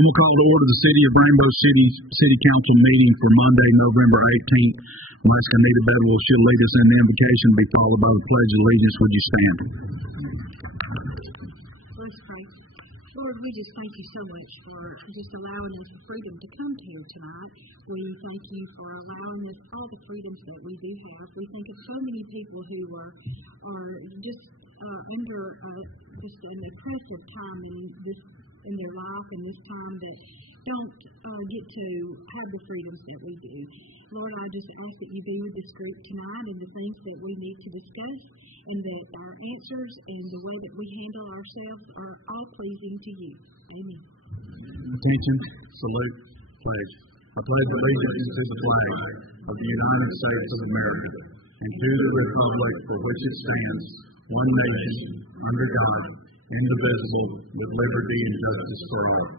I'm going to call to order the City of Rainbow City Council meeting for Monday, November 18th. I'm asking Anita Bedwell, she'll lead us in the invocation, be followed by the Pledge of Allegiance. Would you stand? Let's pray. Lord, we just thank you so much for just allowing us the freedom to come to here tonight. We thank you for allowing us all the freedoms that we do have. We think of so many people who are just under just an oppressive time in their life and this time that don't get to have the freedoms that we do. Lord, I just ask that you be with this group tonight and the things that we need to discuss, and that our answers and the way that we handle ourselves are all pleasing to you. Amen. Attention, salute, pledge. I pledge allegiance to the flag of the United States of America and to the republic for which it stands, one nation, under God, indivisible, with liberty and justice for all.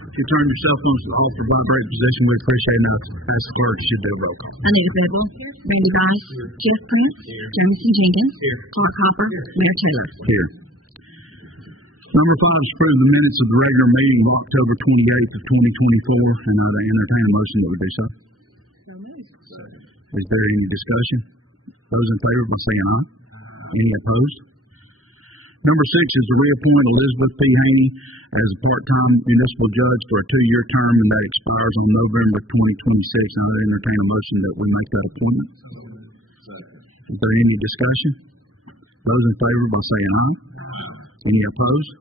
If you turn your cell phones to the altar, vibrate position, we appreciate enough. Ask the clerk, should do a roll call. Anita Bedwell, Randy Rice, Jeff Prince, Jamison Jenkins, Clark Hopper, Mayor Taylor. Here. Number 5 is approve the minutes of the regular meeting of October 28th of 2024, and I entertain a motion that would do so. Is there any discussion? Those in favor by saying aye. Any opposed? Number 6 is to reappoint Elizabeth P. Haney as a part-time municipal judge for a 2-year term, and that expires on November 2026. And I entertain a motion that we make that appointment. Is there any discussion? Those in favor by saying aye. Any opposed?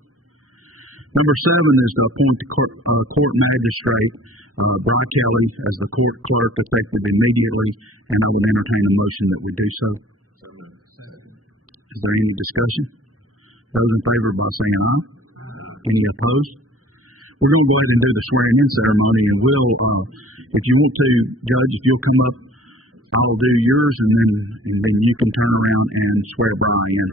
Number 7 is to appoint the court magistrate, Bry Kelly, as the court clerk effective immediately, and I will entertain a motion that we do so. Is there any discussion? Those in favor by saying aye. Any opposed? We're going to go ahead and do the swearing-in ceremony, and we'll, if you want to, Judge, if you'll come up, I'll do yours, and then you can turn around and swear Bry in.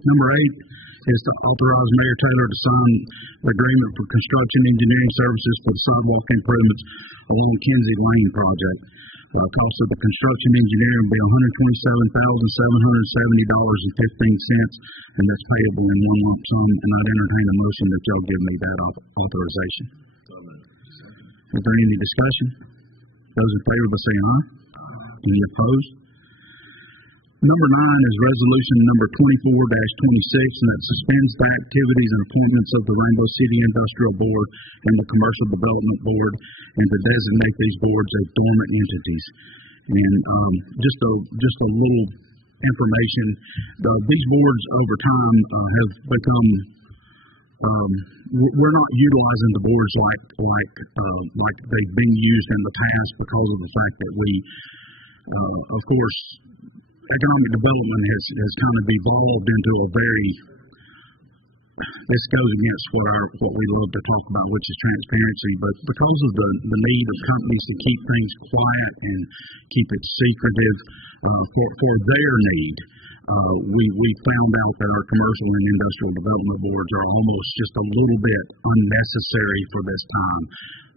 Number 8 is to authorize Mayor Taylor to sign the agreement for construction engineering services for the sidewalk improvements along Kinsey Lane project. Cost of the construction engineering will be $127,770.15, and that's payable in one lump sum. And I'd entertain a motion that y'all give me that authorization. Is there any discussion? Those in favor by saying aye. Any opposed? Number 9 is resolution number 24-26, and that suspends the activities and appointments of the Rainbow City Industrial Board and the Commercial Development Board, and to designate these boards as dormant entities. And just a little information: these boards over time have become. We're not utilizing the boards like they've been used in the past because of the fact that we, of course, economic development has kind of evolved into a very. This goes against what we love to talk about, which is transparency. But because of the need of companies to keep things quiet and keep it secretive for their need, we found out that our commercial and industrial development boards are almost just a little bit unnecessary for this time.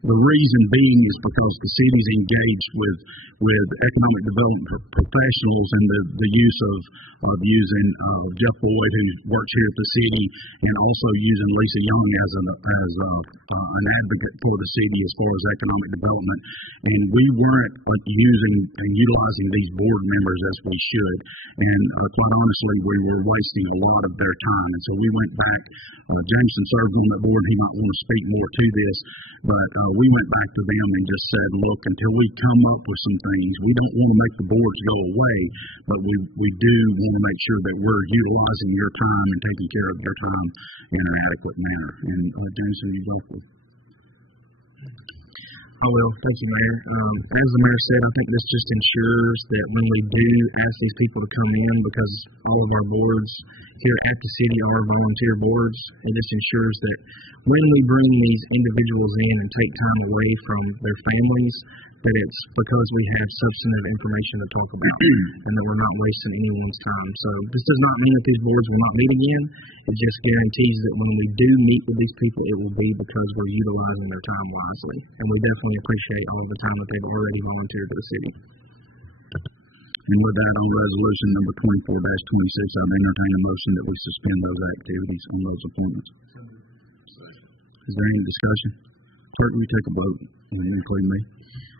The reason being is because the city's engaged with economic development professionals and the use of using Jeff Boyd, who works here at the city, and also using Lisa Young as an advocate for the city as far as economic development. And we weren't using and utilizing these board members as we should. And quite honestly, we were wasting a lot of their time. And so we went back. Jameson served on that board. He might want to speak more to this, but we went back to them and just said, look, until we come up with some things, we don't want to make the boards go away, but we do want to make sure that we're utilizing your time and taking care of your time in an adequate manner. And Jameson, you go for it. I will. Thank you, Mayor. As the Mayor said, I think this just ensures that when we do ask these people to come in, because all of our boards here at the city are volunteer boards, it just ensures that when we bring these individuals in and take time away from their families, that it's because we have substantive information to talk about and that we're not wasting anyone's time. So this does not mean that these boards will not meet again. It just guarantees that when we do meet with these people, it will be because we're utilizing their time wisely. And we definitely appreciate all the time that they've already volunteered to the city. And with that, on resolution number 24-26, I've entertained a motion that we suspend those activities on those appointments. Is there any discussion? Clerk, will you take a vote and include me?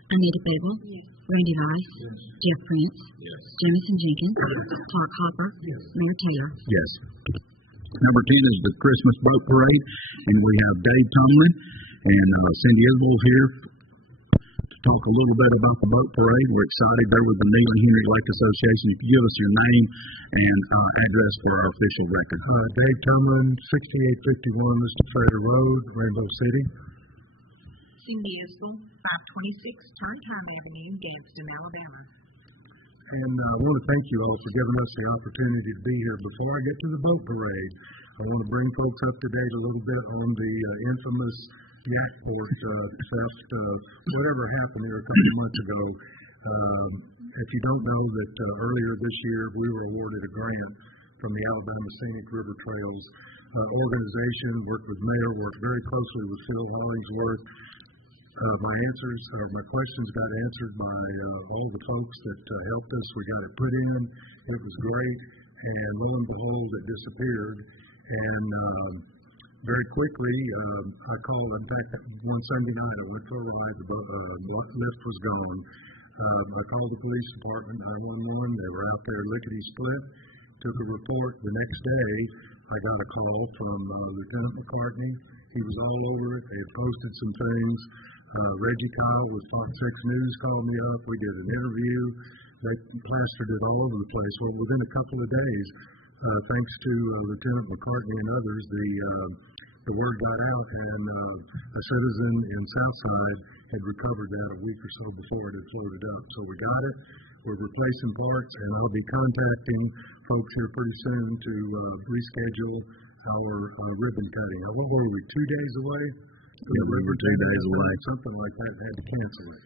Anita Babel. Yes. Randy Rice. Yes. Jeff Prince. Yes. Jameson Jenkins. Clark Hopper. Yes. Mayor Taylor. Yes. Number 10 is the Christmas Boat Parade, and we have Dave Tomlin and Cindy Isbell here to talk a little bit about the boat parade. We're excited. They're with the Neal and Henry Lake Association. If you give us your name and address for our official record. Dave Tomlin, 6851 Mr. Frater Road, Rainbow City. Cindy Isbell, 526 Turntime Avenue, Gadsden, Alabama. And I want to thank you all for giving us the opportunity to be here. Before I get to the boat parade, I want to bring folks up to date a little bit on the infamous Yakport theft, whatever happened here a couple of months ago. If you don't know that earlier this year we were awarded a grant from the Alabama Scenic River Trails organization, worked with Mayor, worked very closely with Phil Hollingsworth. My questions got answered by all the folks that helped us. We got it put in. It was great. And lo and behold, it disappeared. And very quickly, I called. In fact, one Sunday night, I went for a ride. The lift was gone. I called the police department, 911. They were out there lickety-split. Took a report. The next day, I got a call from Lieutenant McCartney. He was all over it. They had posted some things. Reggie Kyle with Fox 6 News called me up. We did an interview. They plastered it all over the place. Well, within a couple of days, thanks to Lieutenant McCartney and others, the word got out, and a citizen in Southside had recovered that a week or so before it had floated up. So we got it. We're replacing parts, and I'll be contacting folks here pretty soon to reschedule our ribbon cutting. What were we, 2 days away? Yeah, we were 2 days away. Something like that, had to cancel it.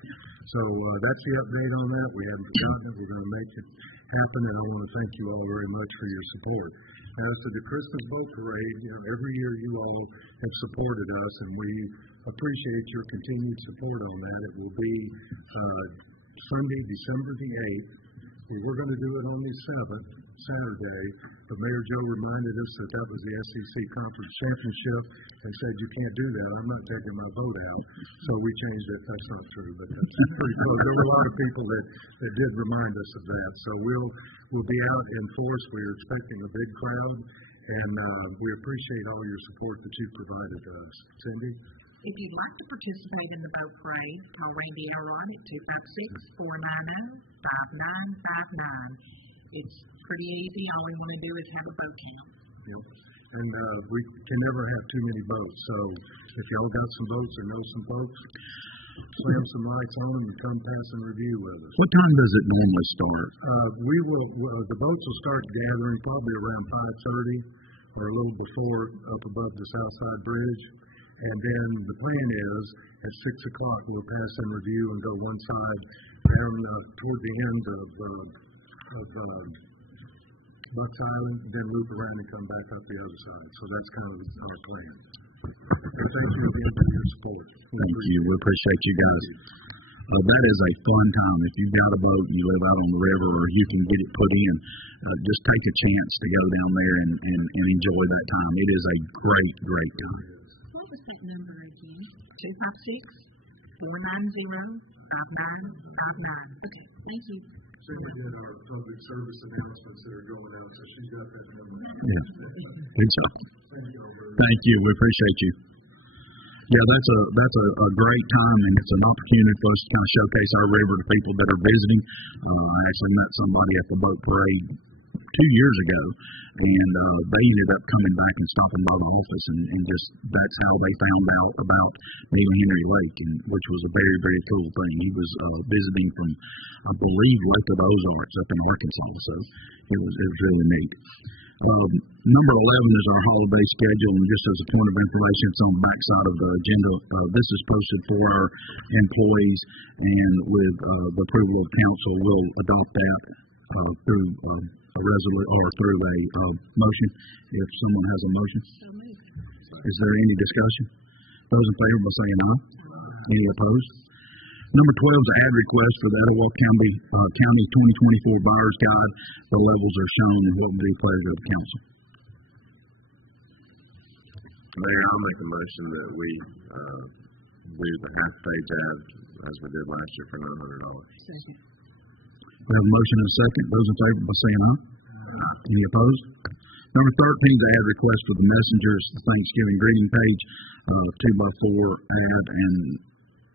So that's the update on that. We haven't forgotten it. We're going to make it happen, and I want to thank you all very much for your support. As to the Christmas Boat Parade, every year you all have supported us, and we appreciate your continued support on that. It will be Sunday, December the 8th. We're going to do it on the 7th. Saturday, but Mayor Joe reminded us that that was the SEC Conference Championship and said, you can't do that. I'm not taking my vote out. So we changed it. That's not true, but that's pretty close. There were a lot of people that did remind us of that. So we'll be out in force. We're expecting a big crowd, and we appreciate all your support that you've provided to us. Cindy? If you'd like to participate in the boat parade, call Randy Elrod at 256-490-5959. It's pretty easy. All we want to do is have a boat count. Yep. And we can never have too many boats. So if y'all got some boats or know some folks, slam some lights on and come pass and review with us. What time does it normally start? The boats will start gathering probably around 5:30 or a little before up above the Southside Bridge. And then the plan is at 6 o'clock we'll pass and review and go one side down toward the end of Bucks Island, then loop around and come back up the other side. So that's kind of our plan. So thank you again for your support. Thank you. We appreciate you guys. That is a fun time. If you've got a boat and you live out on the river or you can get it put in, just take a chance to go down there and enjoy that time. It is a great, great time. What was that number again? 256-490-5959. Okay, thank you. So we did our public service announcements that are going out, so she's got that number. Yeah. Good job. Thank you. We appreciate you. Yeah, that's a great time, and it's an opportunity for us to kind of showcase our river to people that are visiting. I actually met somebody at the boat parade 2 years ago, and they ended up coming back and stopping by the office, and just that's how they found out about Neely Henry Lake, which was a very, very cool thing. He was visiting from, I believe, Lake of the Ozarks up in Arkansas, so it was really neat. Number 11 is our holiday schedule, and just as a point of information, it's on the back side of the agenda. This is posted for our employees, and with the approval of council, we'll adopt that through a resolution or through a motion. If someone has a motion, is there any discussion? Those in favor by saying aye. Any opposed? Number 12 is an ad request for the Etowah County 2024 Buyer's Guide. The levels are shown, and what would be the pleasure of the council? Mayor, I'll make a motion that we do the half-page ad as we did last year for $900. We have a motion and a second. Those in favor by saying aye. Any opposed? Number 13 is the ad request for the Messengers Thanksgiving greeting page, 2x4 ad, and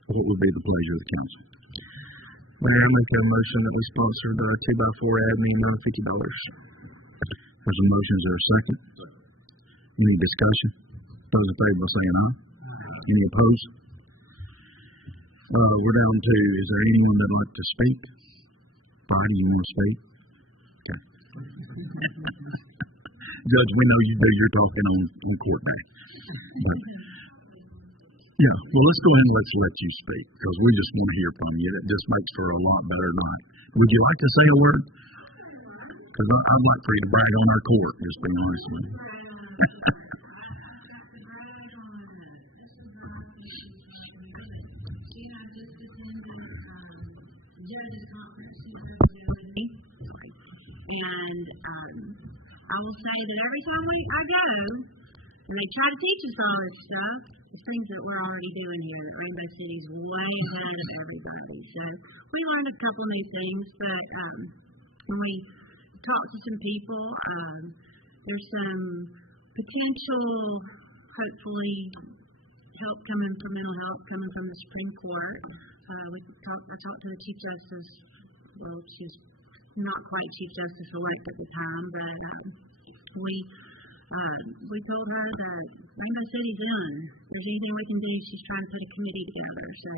what would be the pleasure of the council? Mayor, I make a motion that we sponsor the 2x4 ad in the amount of $50. There's a motion. Is there a second? Any discussion? Those in favor by saying aye. Any opposed? We're down to, is there anyone that'd like to speak? Body, you want to speak? Okay. Judge, we know you do your talking on court day. But, yeah, well, let's go ahead and let's let you speak, because we just want to hear from you. It just makes for a lot better night. Would you like to say a word? Because I'd like for you to brag on our court, just being honest with you. And I will say that every time I go, and they try to teach us all this stuff, it's things that we're already doing here at Rainbow City is way ahead of everybody. So we learned a couple new things, but when we talked to some people, there's some potential, hopefully, help coming from mental health coming from the Supreme Court. I talked to the Chief Justice. Well, she's not quite Chief Justice elect at the time, but we told her that Rainbow City's in. If there's anything we can do, she's trying to put a committee together. So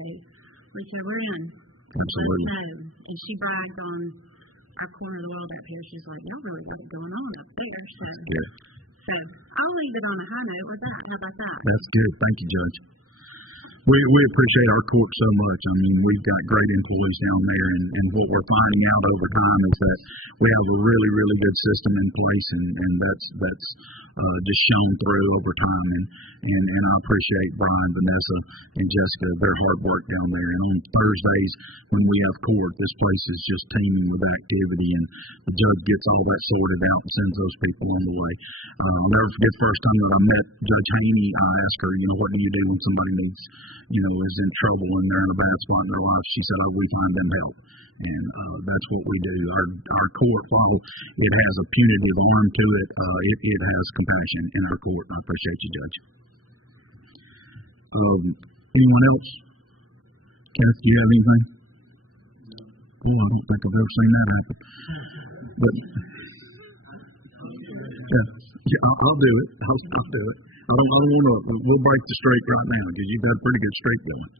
we said, we're in. Absolutely. And she bragged on our corner of the world up here. She's like, y'all really got it going on up there. So I'll leave it on a high note with that. How about that? That's good. Thank you, Judge. We appreciate our court so much. I mean, we've got great employees down there, and what we're finding out over time is that we have a really, really good system in place, and that's just shown through over time. And I appreciate Brian, Vanessa, and Jessica, their hard work down there. And on Thursdays when we have court, this place is just teeming with activity, and the judge gets all that sorted out and sends those people on the way. I'll never forget the first time that I met Judge Haney. I asked her, what do you do when somebody needs, is in trouble and they're in a bad spot in their life? She said, we find them help. And that's what we do. Our court, while it has a punitive arm to it, it has compassion in our court. I appreciate you, Judge. Anyone else? Kenneth, do you have anything? Oh, I don't think I've ever seen that happen. But yeah, I'll do it. I'll do it. I don't want to. We'll break the streak right now because you've got a pretty good streak going.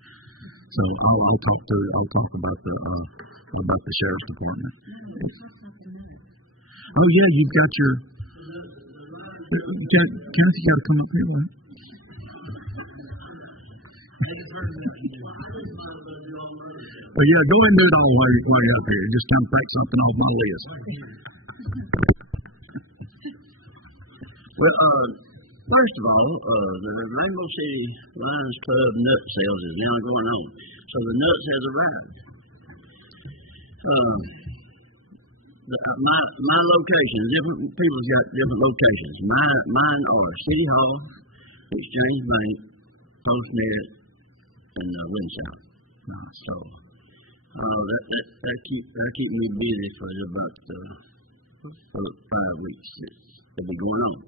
So I'll talk about the sheriff's department. Oh yeah, you've got your. Kenneth, you got to come up here, right? Well, yeah, go ahead and do it all while you're up here. Just kind of take something off my list. Well, first of all, the Rainbow City Lions Club nut sales is now going on. So the nuts has arrived. My locations, different people's got different locations. Mine are City Hall, Exchange Bank, PostNet, and Winsouth. So that keep me busy for about 5 weeks. It'll be going on.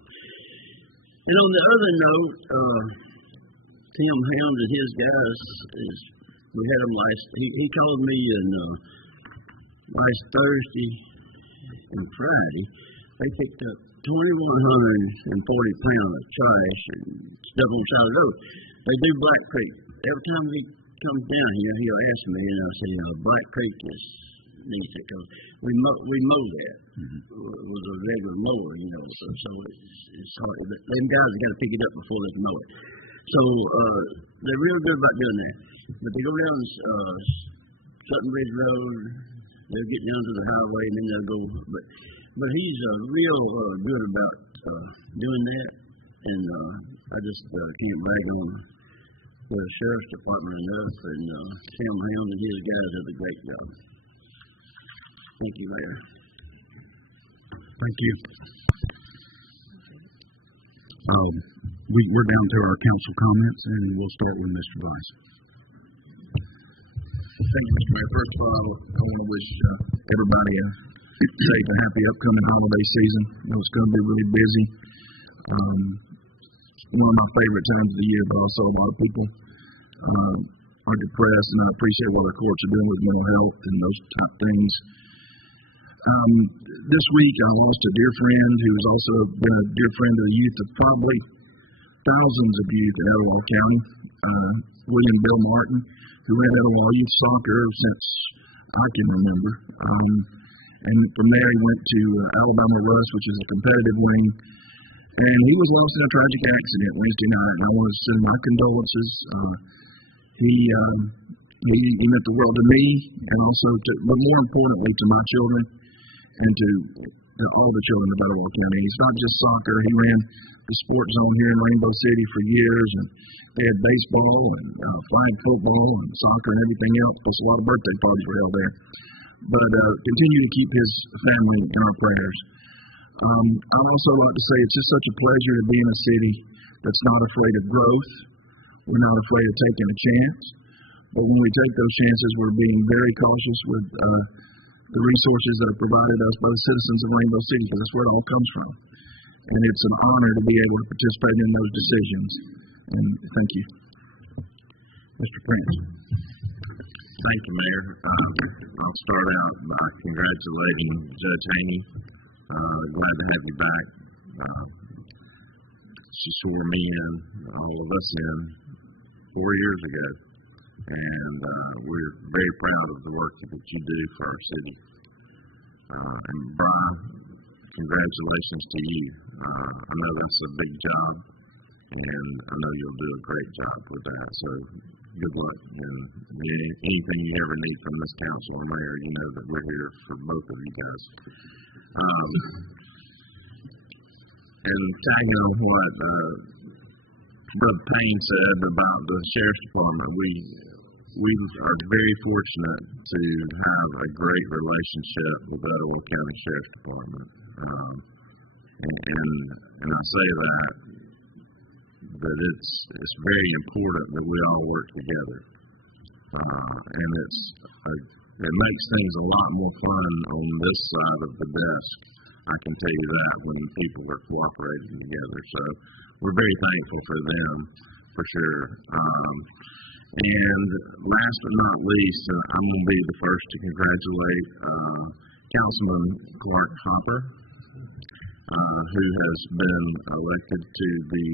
And on the other note, Tim Helms and his guys, we had them he called me last Thursday and Friday. They picked up 2,140 pounds of trash and stuff on the side of the road. They do Black Creek. Every time he comes down here, he'll ask me, and I'll say, Black Creek needs to come. We mow that with a regular mower, so it's hard. But them guys have got to pick it up before they can mow it. So they're real good about doing that. But they go down Sutton Ridge Road, they'll get down to the highway, and then they'll go. But he's real good about doing that, and I just can't brag on the sheriff's department enough, and Sam Helm and his guys have a great job. Thank you, Mayor. Thank you. We're down to our council comments, and we'll start with Mr. Bryce. Thank you, Mr. Mayor. First of all, I want to wish everybody a safe and happy upcoming holiday season. It's going to be really busy. One of my favorite times of the year, but also a lot of people are depressed, and I appreciate what our courts are doing with mental health and those type of things. This week I lost a dear friend who has also been a dear friend of the youth of probably thousands of youth in Etowah County, William Bill Martin, who ran Etowah Youth Soccer since I can remember. And from there he went to Alabama Russ, which is a competitive wing, and he was lost in a tragic accident Wednesday night, and I want to send my condolences. He meant the world to me, and also but more importantly to my children, and to all the children of Etowah County. It's not just soccer. He ran the sports zone here in Rainbow City for years, and they had baseball and flag football and soccer and everything else, because a lot of birthday parties were held there. But continue to keep his family in our prayers. I'd also like to say it's just such a pleasure to be in a city that's not afraid of growth. We're not afraid of taking a chance. But when we take those chances, we're being very cautious with the resources that are provided us by the citizens of Rainbow City, because that's where it all comes from. And it's an honor to be able to participate in those decisions. And thank you. Mr. Prince. Thank you, Mayor. I'll start out by congratulating Judge Haney. Glad to have you back. She swore me and all of us in 4 years ago. And we're very proud of the work that you do for our city. And Brian, congratulations to you. I know that's a big job, and I know you'll do a great job with that. So good luck. And anything you ever need from this council or mayor, you know that we're here for both of you guys. And tagging on what Brother Payne said about the sheriff's department, we are very fortunate to have a great relationship with the Etowah County Sheriff's Department. And I say that it's very important that we all work together. And it makes things a lot more fun on this side of the desk. I can tell you that when people are cooperating together. So we're very thankful for them, for sure. And last but not least, I'm going to be the first to congratulate Councilman Clark Hopper, who has been elected to the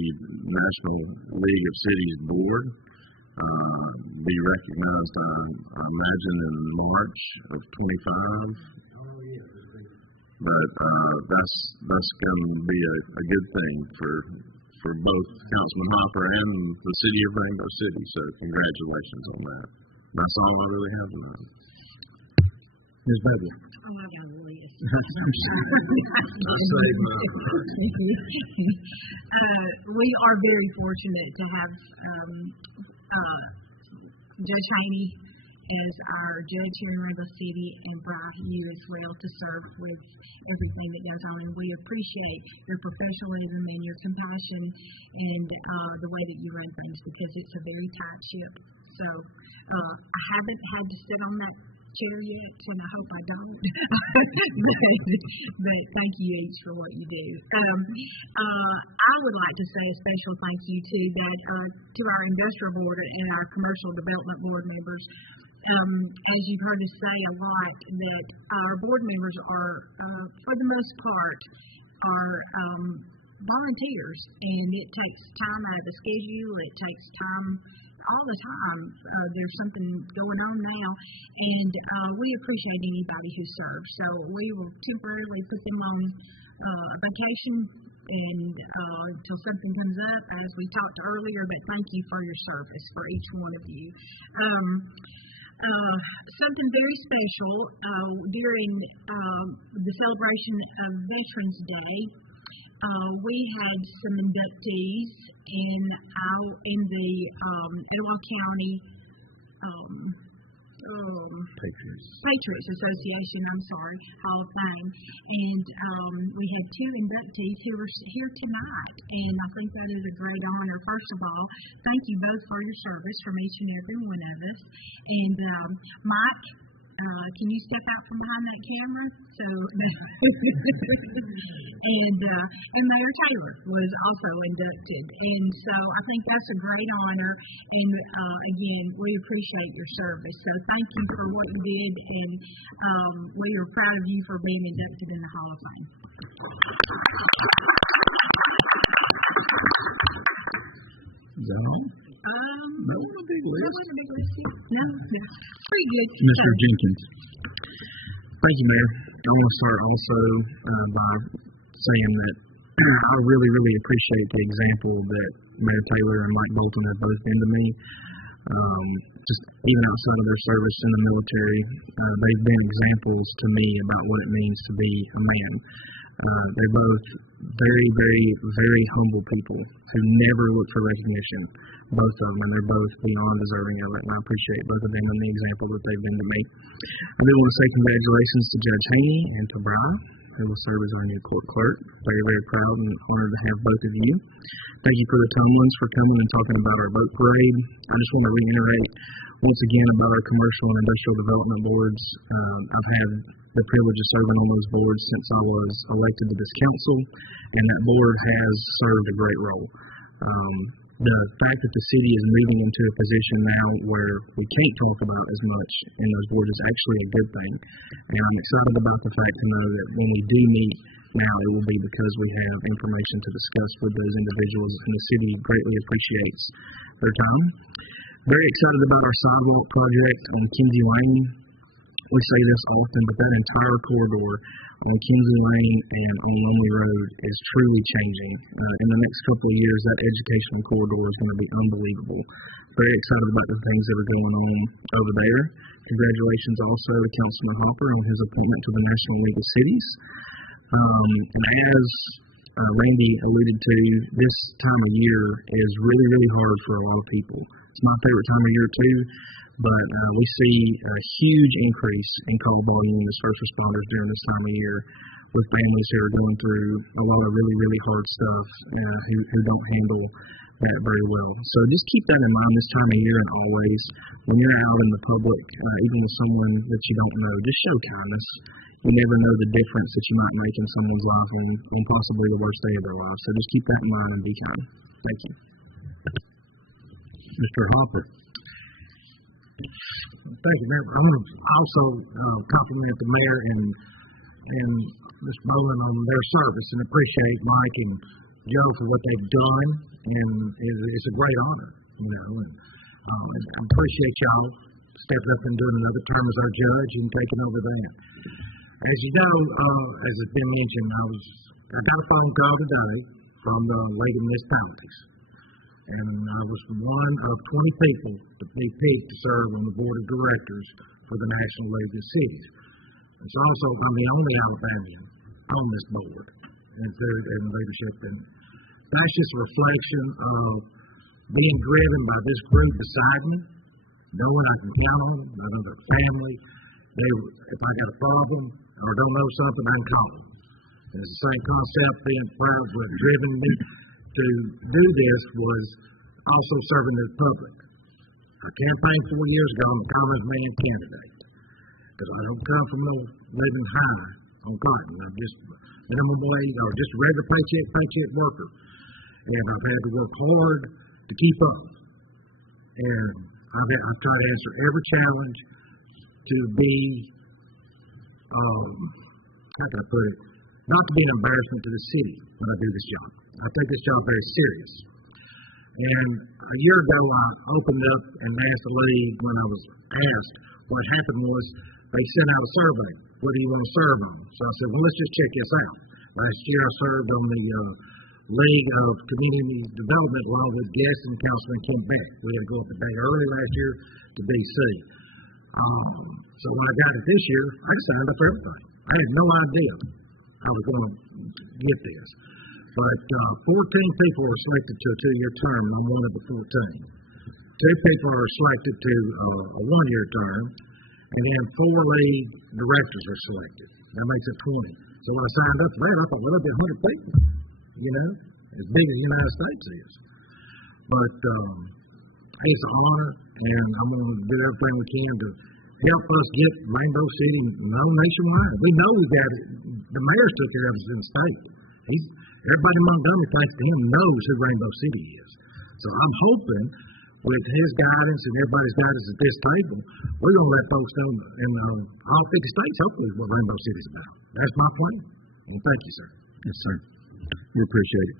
National League of Cities Board. Be recognized, I imagine, in March of 25. But that's going to be a good thing for both Councilman Hopper and the city of Rainbow City. So congratulations on that. That's all I really have on that. Ms. Beverly. We are very fortunate to have Judge Haney as our judge here in Rainbow City, and Brian, you as well, to serve with everything that goes on. And we appreciate your professionalism and your compassion and the way that you run things, because it's a very tight ship. So I haven't had to sit on that chair yet, and I hope I don't. but thank you each for what you do. I would like to say a special thank you to our industrial board and our commercial development board members. As you've heard us say a lot, that our board members are, for the most part, volunteers, and it takes time out of the schedule. It takes time all the time. There's something going on now, and we appreciate anybody who serves. So we will temporarily put them on vacation and until something comes up, as we talked earlier. But thank you for your service, for each one of you. Something very special during the celebration of Veterans Day. We had some inductees in the Etowah County Patriots Association, Hall of Fame, and we had two inductees who were here tonight, and I think that is a great honor. First of all, thank you both for your service, from each and every one of us. And Mike, can you step out from behind that camera? So, and Mayor Taylor was also inducted, and so I think that's a great honor. And again, we appreciate your service. So thank you for what you did, and we are proud of you for being inducted in the Hall of Fame. No big list. No, pretty good. Mr. Jenkins. Thank you, Mayor. I want to start also by saying that I really, really appreciate the example that Mayor Taylor and Mike Bolton have both been to me. Just even outside of their service in the military, they've been examples to me about what it means to be a man. They're both very, very, very humble people who never look for recognition, both of them, and they're both beyond deserving of it, and I appreciate both of them and the example that they've been to me. I really want to say congratulations to Judge Haney and to Brian, who will serve as our new court clerk. Very, very proud and honored to have both of you. Thank you for the Tomlins for coming and talking about our boat parade. I just want to reiterate once again about our commercial and industrial development boards. I've had the privilege of serving on those boards since I was elected to this council, and that board has served a great role. The fact that the city is moving into a position now where we can't talk about as much in those boards is actually a good thing. And I'm excited about the fact to know that when we do meet now, it will be because we have information to discuss with those individuals, and the city greatly appreciates their time. Very excited about our sidewalk project on Kinsey Lane. we say this often, but that entire corridor on Kingsley Lane and on Lumley Road is truly changing. In the next couple of years, that educational corridor is going to be unbelievable. Very excited about the things that are going on over there. Congratulations also to Councilman Hopper on his appointment to the National League of Cities. And as Randy alluded to, this time of year is really, really hard for a lot of people. It's my favorite time of year too, but we see a huge increase in call volume as first responders during this time of year with families who are going through a lot of really, really hard stuff who don't handle that very well. So just keep that in mind this time of year and always. When you're out in the public, even with someone that you don't know, just show kindness. You never know the difference that you might make in someone's life and possibly the worst day of their life. So just keep that in mind and be kind. Thank you. Mr. Hopper. Thank you, Mayor. I want to also compliment the mayor and Mr. Bowen on their service and appreciate Mike and Joe for what they've done. And it's a great honor, you know. And I appreciate y'all stepping up and doing another term as our judge and taking over that. As you know, as has been mentioned, I got a phone call today from the League of Municipalities. And I was one of 20 people to be picked to serve on the board of directors for the National League of Cities. And so also I'm the only Alabamian on this board and leadership. And that's just a reflection of being driven by this group beside me, knowing I can count on them, I know their family. If I got a problem or don't know something, I can call them. And it's the same concept being part of what driven me to do this was also serving the public. I campaigned 4 years ago on the Common Man candidate because I don't come from no living high on cotton. I'm just minimum wage or just a regular paycheck worker. And I've had to work hard to keep up. And I've tried to answer every challenge to be, how can I put it, not to be an embarrassment to the city when I do this job. I take this job very serious. And a year ago, I opened up and asked the league when I was asked. What happened was they sent out a survey. What do you want to serve on? So I said, well, let's just check this out. Last year, I served on the League of Community Development along with guest and Councilman Kim Beck. We had to go up a day early last year to D.C. So when I got it this year, I signed up for everything. I had no idea I was going to get this. But 14 people were selected to a 2-year term, and I'm one of the 14. 2 people are selected to a 1-year term, and then 4 league directors are selected. That makes it 20. So when I signed up for that, I thought, well, it'll be 100 people, you know, as big as the United States is. But it's an honor, and I'm going to do everything we can to help us get Rainbow City known nationwide. We know that the mayor's took care of us in the state. Everybody in Montgomery, thanks to him, knows who Rainbow City is. So I'm hoping with his guidance and everybody's guidance at this table, we're going to let folks know in all 50 states, hopefully, what Rainbow City is about. That's my plan. And thank you, sir. Yes, sir. We appreciate it.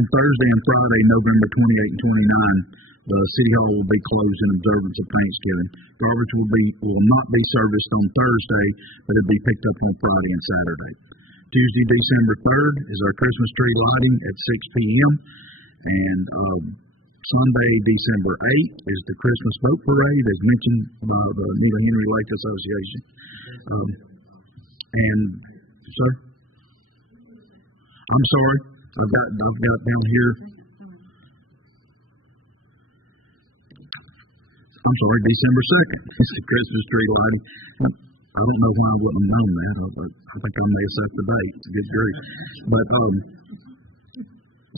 On Thursday and Friday, November 28 and 29, the City Hall will be closed in observance of Thanksgiving. Garbage will not be serviced on Thursday, but it'll be picked up on Friday and Saturday. Tuesday, December 3rd is our Christmas tree lighting at 6 p.m. And Sunday, December 8th is the Christmas Boat Parade, as mentioned by the Neely Henry Lake Association. And, sir? I'm sorry. I've got it down here. I'm sorry, December 2nd is the Christmas tree lighting. I don't know why I wouldn't have known that. I think I may have set the date. It's a good grief. But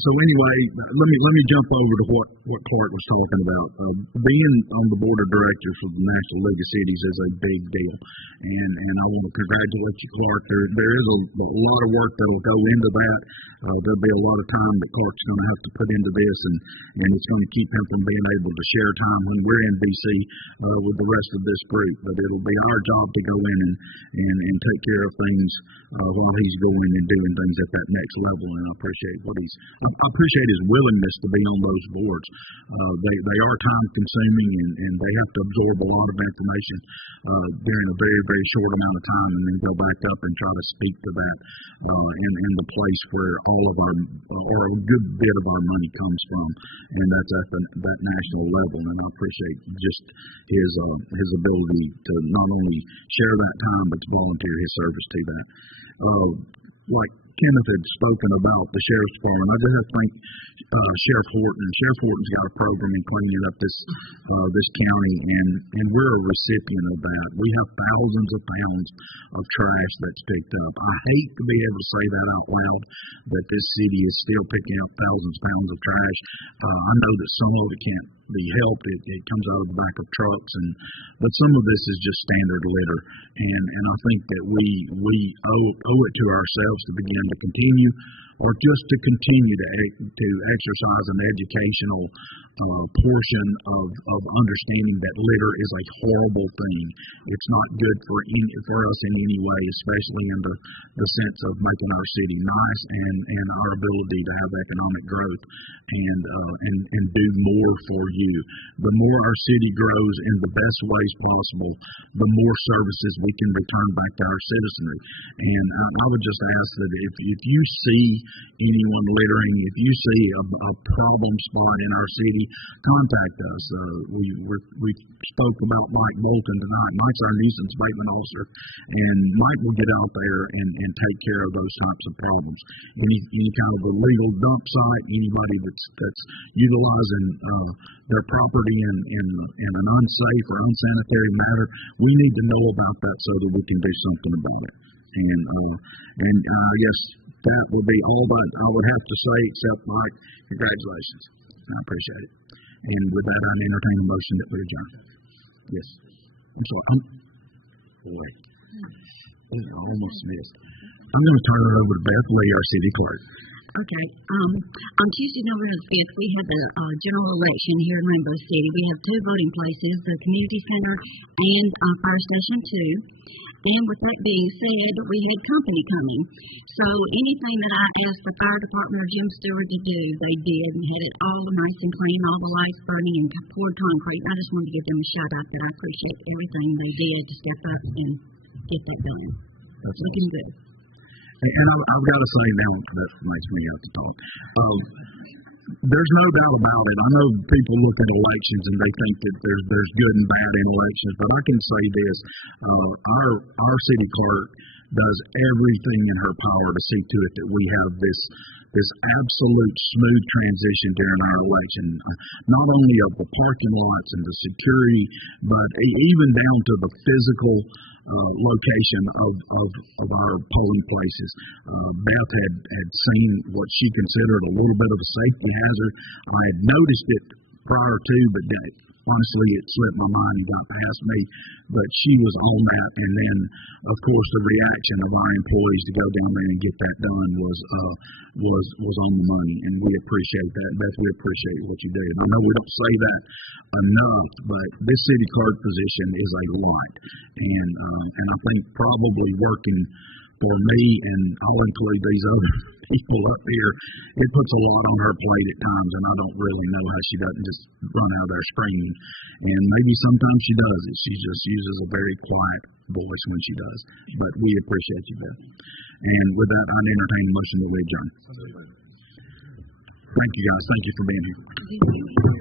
so anyway, let me jump over to what Clark was talking about. Being on the board of directors for the National League of Cities is a big deal, and I want to congratulate you, Clark. There is a lot of work that will go into that. There'll be a lot of time that Clark's going to have to put into this, and it's going to keep him from being able to share time when we're in D.C. With the rest of this group. But it'll be our job to go in and take care of things while he's going and doing things at that next level. And I appreciate what he's I appreciate his willingness to be on those boards. They are time consuming and they have to absorb a lot of information during a very, very short amount of time and then go back up and try to speak to that in the place where all of our, or a good bit of our money comes from, and that's at that national level. And I appreciate just his ability to not only share that time, but to volunteer his service to that. Like Kenneth had spoken about the sheriff's department, I just have to thank Sheriff Horton. Sheriff Horton's got a program in cleaning up this county, and we're a recipient of that. We have thousands of pounds of trash that's picked up. I hate to be able to say that out loud, that this city is still picking up thousands of pounds of trash. I know that some of it can't be helped. It comes out of the back of trucks, but some of this is just standard litter, and I think that we owe it to ourselves to begin to continue, or just to continue to exercise an educational portion of understanding that litter is a horrible thing. It's not good for us in any way, especially in the sense of making our city nice and our ability to have economic growth and do more for you. The more our city grows in the best ways possible, the more services we can return back to our citizenry. And I would just ask that if you see anyone littering, if you see a problem spot in our city, contact us. We spoke about Mike Bolton tonight. Mike's our nuisance abatement officer, and Mike will get out there and take care of those types of problems. Any kind of illegal dump site, anybody that's utilizing their property in an unsafe or unsanitary manner, we need to know about that so that we can do something about it. And I guess that will be all that I would have to say, except Mike, congratulations. I appreciate it. And with that, I entertain a motion that we adjourn. Yes. I'm sorry. Boy. I almost missed. I'm going to turn it over to Beth Lee, our city clerk. Okay. On Tuesday, November 5th, we have the general election here in Rainbow City. We have 2 voting places, the community center and fire station 2. And with that being said, we had company coming. So anything that I asked the fire department or Jim Stewart to do, they did and had it all nice and clean, all the lights burning and poured concrete. I just wanted to give them a shout out that I appreciate everything they did to step up and get that done. That's looking good. And I've got to say now, that makes me have to talk. There's no doubt about it. I know people look at elections and they think that there's good and bad in elections, but I can say this: our city clerk does everything in her power to see to it that we have this absolute smooth transition during our election, not only of the parking lots and the security, but even down to the physical location of our polling places. Beth had seen what she considered a little bit of a safety hazard. I had noticed it prior to, but honestly, it slipped my mind and got past me. But she was on that, and then, of course, the reaction of our employees to go down there and get that done was on the money, and we appreciate that. Beth, we appreciate what you did. I know we don't say that enough, but this city clerk position is a lot, and I think probably working for me, and I'll include these other people up here, it puts a lot on her plate at times, and I don't really know how she doesn't just run out there screaming. And maybe sometimes she does it. She just uses a very quiet voice when she does. But we appreciate you, Beth. And with that, I entertain a motion to adjourn. Thank you, guys. Thank you for being here.